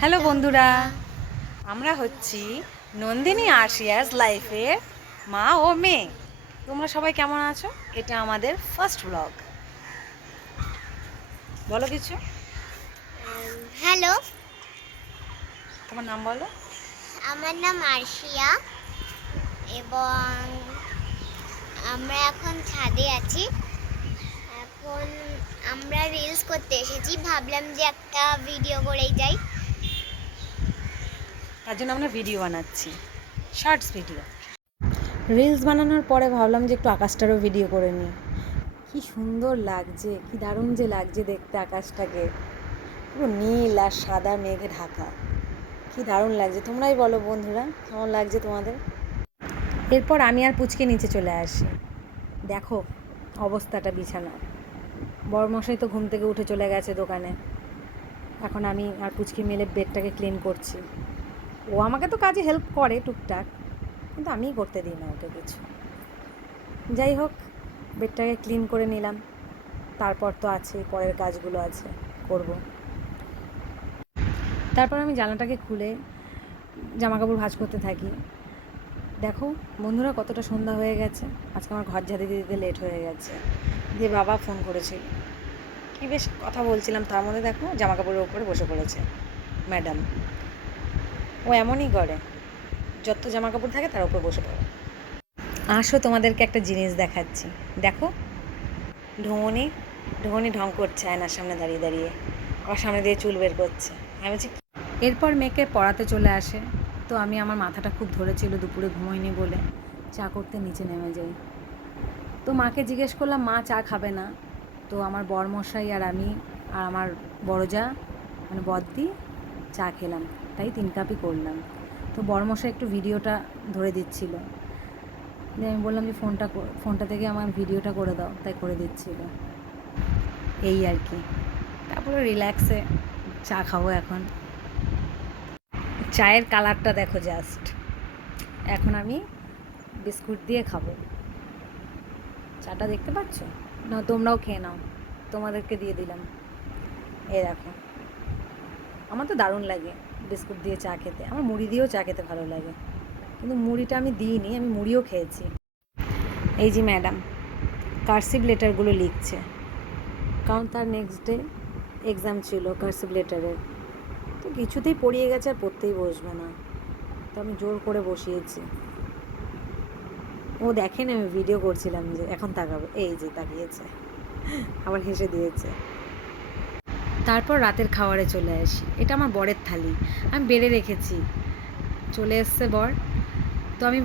Hello বন্ধুরা, আমরা হচ্ছি নন্দিনী আশিয়াস লাইফের মা ও মেয়ে। তোমরা সবাই কেমন আছো? এটা আমাদের ফার্স্ট ব্লগ। বলো কিছু। হ্যালো, তোমার নাম বলো। আমার নাম আরশিয়া এবং আমরা এখন ছাদে আছি। এখন আমরা রিলস করতে এসেছি, ভাবলাম যে একটা ভিডিও করেই যাই। তার জন্য আমরা ভিডিও বানাচ্ছি, শর্টস ভিডিও। রিলস বানানোর পরে ভাবলাম যে একটু আকাশটারও ভিডিও করে নিই। কি সুন্দর লাগছে, কি দারুণ যে লাগছে দেখতে আকাশটাকে। পুরো নীল আর সাদা মেঘে ঢাকা। কি দারুণ লাগছে, তোমরাই বলো বন্ধুরা কেমন লাগছে তোমাদের। এরপর আমি আর পুচকে নিচে চলে আসি। দেখো অবস্থাটা বিছানার। বড়মশাই তো ঘুম থেকে উঠে চলে গেছে দোকানে। এখন আমি আর পুচকি মিলে বেডটাকে ক্লিন করছি। ও আমাকে তো কাজে হেল্প করে টুকটাক, কিন্তু আমিই করতে দিই না ওকে কিছু। যাই হোক, বেডটাকে ক্লিন করে নিলাম। তারপর তো আছে পরের কাজগুলো আছে, করব। তারপর আমি জানালাটাকে খুলে জামাকাপড় ভাঁজ করতে থাকি। দেখো বন্ধুরা কতটা সন্ধ্যা হয়ে গেছে। আজকে আমার ঘর ঝাড়ু দিতে লেট হয়ে গেছে। দিয়ে বাবা ফোন করেছিল, কি বেশ কথা বলছিলাম, তার মধ্যে দেখো জামাকাপড়ের ওপরে বসে পড়েছে ম্যাডাম। ও এমনই করে, যত জামাকাপড় থাকে তার উপর বসে পড়ে। আসো তোমাদেরকে একটা জিনিস দেখাচ্ছি। দেখো ঢোঙনি ঢোঙনি ঢং করছে আয়নার সামনে দাঁড়িয়ে দাঁড়িয়ে, আমার সামনে দিয়ে চুল বের করছে। আমি বলছি। এরপর মেয়েকে পড়াতে চলে আসে। তো আমি আমার মাথাটা খুব ধরেছিল দুপুরে ঘুমোইনি বলে চা করতে নিচে নেমে যাই। তো মাকে জিজ্ঞেস করলাম, মা চা খাবে না। তো আমার বরমশাই আর আমি আর আমার বড় যা মানে বদ্দি চা খেলাম, তাই 3 কাপই করলাম। তো বরমশাই একটু ভিডিওটা ধরে দিচ্ছিল। দিয়ে আমি বললাম যে ফোনটা থেকে আমার ভিডিওটা করে দাও, তাই করে দিচ্ছিল। এই আর কি। তারপরে রিল্যাক্সে চা খাবো এখন। চায়ের কালারটা দেখো জাস্ট। এখন আমি বিস্কুট দিয়ে খাবো। চাটা দেখতে পাচ্ছ না? তোমরাও খেয়ে নাও, তোমাদেরকে দিয়ে দিলাম। এই দেখো, আমার তো দারুণ লাগে বিস্কুট দিয়ে চা খেতে। আমার মুড়ি দিয়েও চা খেতে ভালো লাগে, কিন্তু মুড়িটা আমি দিইনি, আমি মুড়িও খেয়েছি। এই যে ম্যাডাম কার্সিভ লেটারগুলো লিখছে, কারণ তার নেক্সট ডে এক্সাম ছিল কার্সিভ লেটারের। তো কিছুতেই পড়িয়ে গেছে আর পড়তেই বসবে না, তো আমি জোর করে বসিয়েছি। ও দেখেনি আমি ভিডিও করছিলাম যে এখন তাকাবে, এই যে তাকিয়েছে, আবার হেসে দিয়েছে। তারপর রাতের খাবারে চলে আসি। এটা আমার বরের থালি, আমি বেড়ে রেখেছি। চলে এসছে বর, তো আমি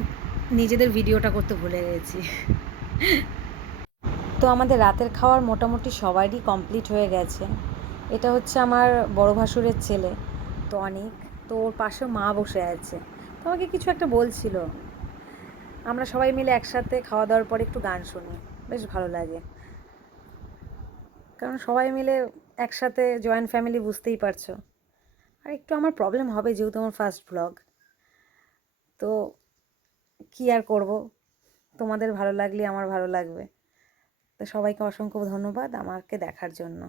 নিজেদের ভিডিওটা করতে ভুলে গেছি। তো আমাদের রাতের খাওয়ার মোটামুটি সবারই কমপ্লিট হয়ে গেছে। এটা হচ্ছে আমার বড় ভাসুরের ছেলে টনিক। তো ওর পাশে মা বসে আছে, তো আমাকে কিছু একটা বলছিল। আমরা সবাই মিলে একসাথে খাওয়া দাওয়ার পরে একটু গান শুনি, বেশ ভালো লাগে। কারণ সবাই মিলে একসাথে জয়েন্ট ফ্যামিলি, বুঝতেই পারছো। আর একটু আমার প্রবলেম হবে যেহেতু আমার ফার্স্ট ব্লগ। তো কী আর করব, তোমাদের ভালো লাগলে আমার ভালো লাগবে। তো সবাইকে অসংখ্য ধন্যবাদ আমাকে দেখার জন্য।